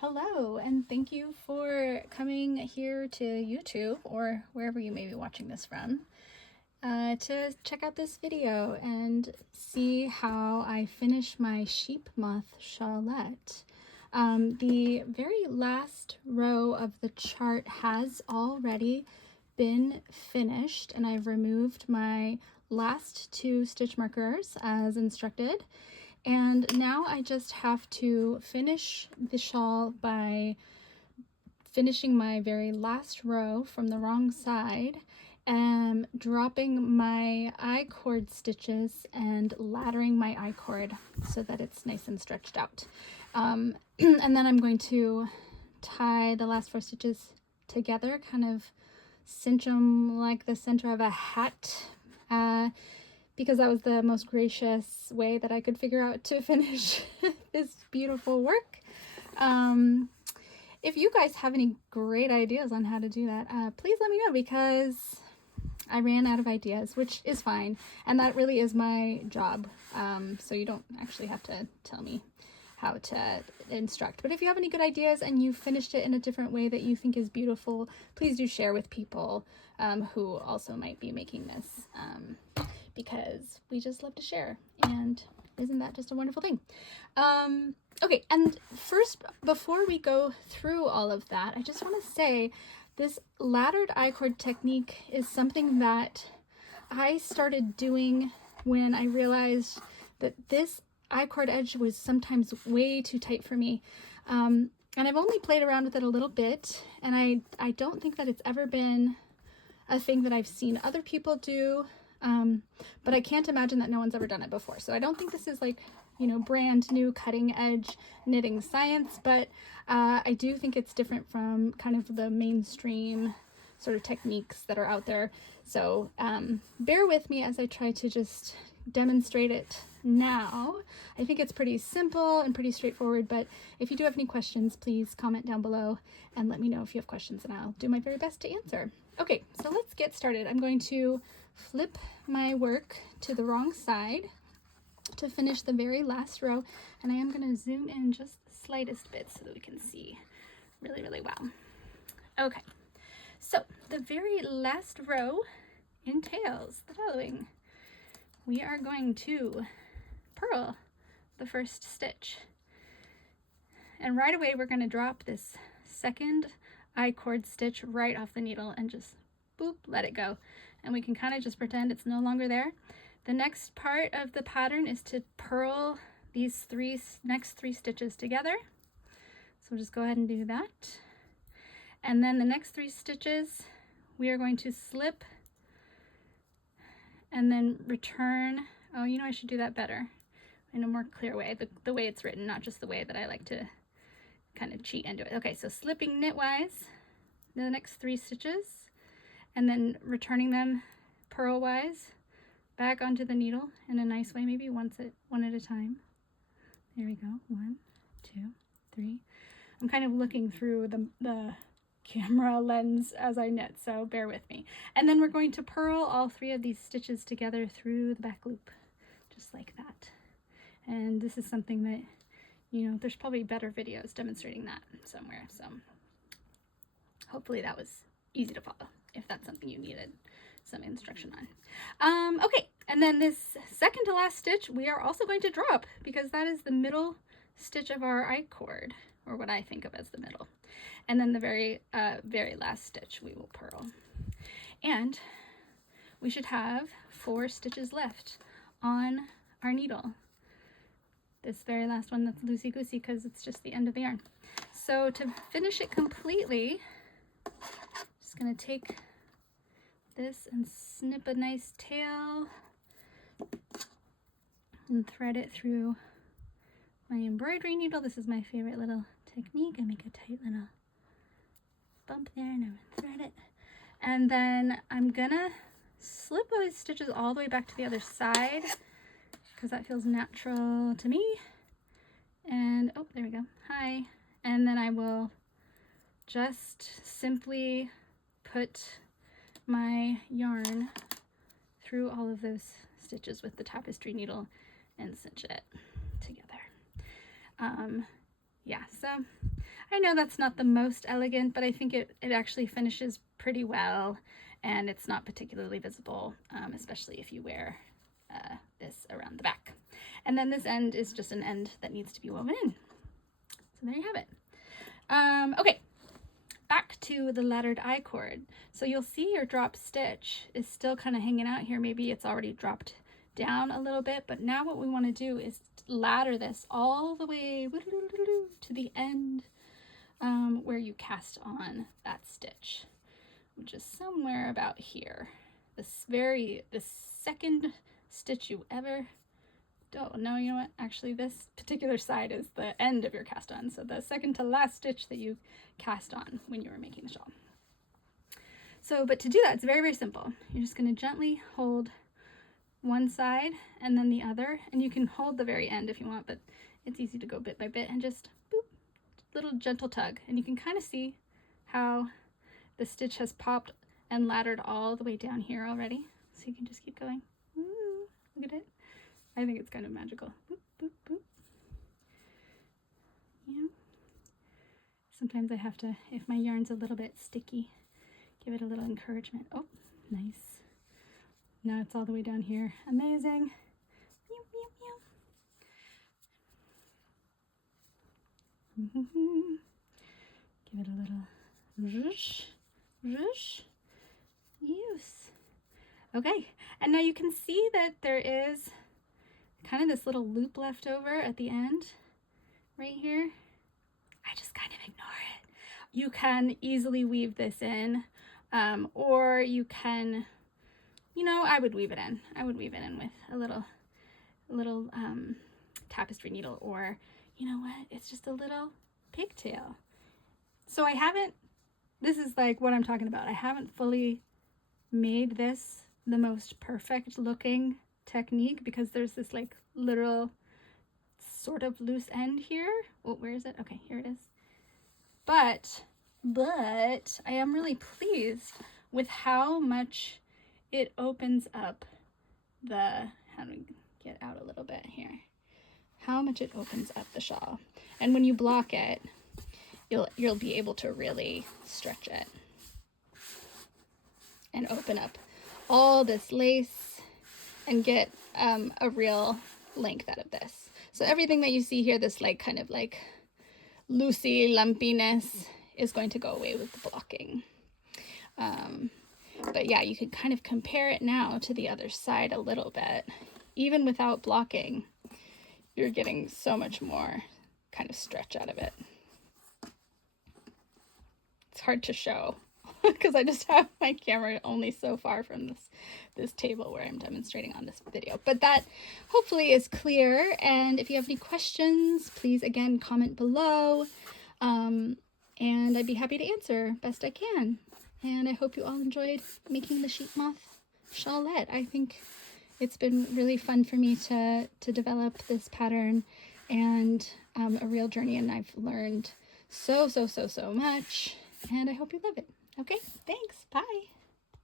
Hello, and thank you for coming here to YouTube or wherever you may be watching this from to check out this video and see how I finish my Sheep Moth Shawlette. The very last row of the chart has already been finished, and I've removed my last two stitch markers as instructed. And now I just have to finish the shawl by finishing my very last row from the wrong side and dropping my I-cord stitches and laddering my I-cord so that it's nice and stretched out. And then I'm going to tie the last four stitches together, kind of cinch them like the center of a hat, because that was the most gracious way that I could figure out to finish this beautiful work. If you guys have any great ideas on how to do that, please let me know, because I ran out of ideas, which is fine. And that really is my job. So you don't actually have to tell me how to instruct. But if you have any good ideas and you finished it in a different way that you think is beautiful, please do share with people who also might be making this. Because we just love to share, and isn't that just a wonderful thing? Okay, and first, before we go through all of that, I just want to say this laddered I-cord technique is something that I started doing when I realized that this I-cord edge was sometimes way too tight for me. And I've only played around with it a little bit, and I don't think that it's ever been a thing that I've seen other people do. But I can't imagine that no one's ever done it before. So I don't think this is like, you know, brand new cutting edge knitting science, but I do think it's different from kind of the mainstream sort of techniques that are out there. So bear with me as I try to just demonstrate it now. I think it's pretty simple and pretty straightforward, but if you do have any questions, please comment down below and let me know if you have questions, and I'll do my very best to answer. Okay, so let's get started. I'm going to flip my work to the wrong side to finish the very last row, and I am going to zoom in just the slightest bit so that we can see really, really well. Okay, so the very last row entails the following. We are going to purl the first stitch, and right away we're going to drop this second I-cord stitch right off the needle and just boop, let it go. And we can kind of just pretend it's no longer there. The next part of the pattern is to purl these next three stitches together. So we'll just go ahead and do that. And then the next three stitches, we are going to slip and then return. Oh, you know, I should do that better in a more clear way, the way it's written, not just the way that I like to kind of cheat and do it. Okay, so slipping knitwise the next three stitches, and then returning them purl-wise back onto the needle in a nice way, maybe one at a time. There we go, 1, 2, 3. I'm kind of looking through the camera lens as I knit, so bear with me. And then we're going to purl all three of these stitches together through the back loop, just like that. And this is something that, you know, there's probably better videos demonstrating that somewhere, so hopefully that was easy to follow if that's something you needed some instruction on. Okay, and then this second to last stitch we are also going to drop, because that is the middle stitch of our I-cord, or what I think of as the middle. And then the very last stitch we will purl. And we should have 4 stitches left on our needle. This very last one that's loosey-goosey because it's just the end of the yarn. So to finish it completely, just going to take this and snip a nice tail and thread it through my embroidery needle. This is my favorite little technique. I make a tight little bump there and I thread it. And then I'm gonna slip those stitches all the way back to the other side because that feels natural to me. And oh, there we go. Hi. And then I will just simply put my yarn through all of those stitches with the tapestry needle and cinch it together. Yeah, so I know that's not the most elegant, but I think it actually finishes pretty well, and it's not particularly visible, especially if you wear this around the back. And then this end is just an end that needs to be woven in. So there you have it. Okay, back to the laddered I-cord. So you'll see your drop stitch is still kind of hanging out here. Maybe it's already dropped down a little bit, but now what we want to do is ladder this all the way to the end where you cast on that stitch, which is somewhere about here. The second stitch you ever don't know, you know what, actually this particular side is the end of your cast on, so the second to last stitch that you cast on when you were making the shawl. So, but to do that, it's very, very simple. You're just going to gently hold one side and then the other, and you can hold the very end if you want, but it's easy to go bit by bit and just boop, little gentle tug, and you can kind of see how the stitch has popped and laddered all the way down here already, so you can just keep going. Ooh, look at it. I think it's kind of magical. Boop, boop, boop. Yeah. Sometimes I have to, if my yarn's a little bit sticky, give it a little encouragement. Oh, nice. Now it's all the way down here. Amazing. Meow, meow, meow. Give it a little rush, rush. Yes. Okay, and now you can see that there is kind of this little loop left over at the end right here. I just kind of ignore it. You can easily weave this in, or you can, you know, I would weave it in. I would weave it in with a little tapestry needle, or you know what, it's just a little pigtail. So I haven't, this is like what I'm talking about. I haven't fully made this the most perfect looking technique because there's this like literal sort of loose end here. Oh, where is it? Okay, here it is. But I am really pleased with how much it opens up the, how do we get out a little bit here? How much it opens up the shawl. And when you block it, you'll be able to really stretch it and open up all this lace and get a real length out of this. So everything that you see here, this like kind of like loosey lumpiness, is going to go away with the blocking. But yeah, you can kind of compare it now to the other side a little bit. Even without blocking, you're getting so much more kind of stretch out of it. It's hard to show because I just have my camera only so far from this table where I'm demonstrating on this video. But that hopefully is clear. And if you have any questions, please again comment below. And I'd be happy to answer best I can. And I hope you all enjoyed making the Sheep Moth Shawlette. I think it's been really fun for me to develop this pattern, and a real journey, and I've learned so much, and I hope you love it. Okay, thanks. Bye.